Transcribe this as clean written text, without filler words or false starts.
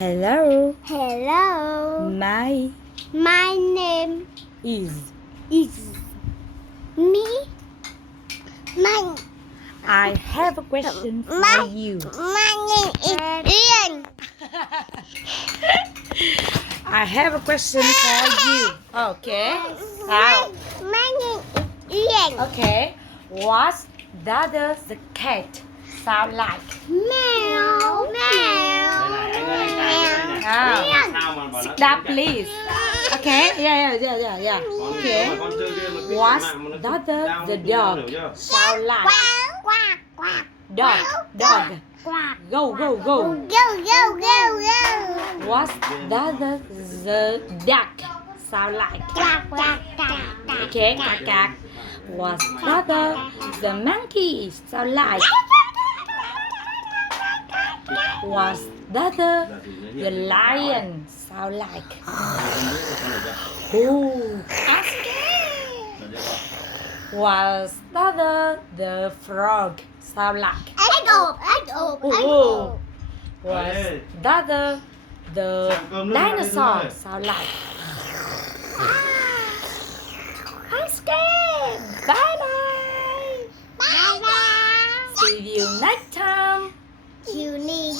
Hello, Hello. my My name is. is me. My I have a question for my you. my name is Ian. I have a question for you. Okay. My, Now, my name is Ian. okay. What does the cat sound like? Meow meow. Now, Ian. sit down, please. Okay. Yeah. Okay. What does the dog sound like? Quack quack quack. Dog. Quack. Go. Go go go. What does the duck sound like? Quack quack quack. Okay, kakak. What does the monkey sound like? What does the lion sound like? Oh, what does the frog sound like? Egg up. Oh, what does the dinosaur sound like? I'm scared. Bye bye. Bye bye. See you next time. Tune in.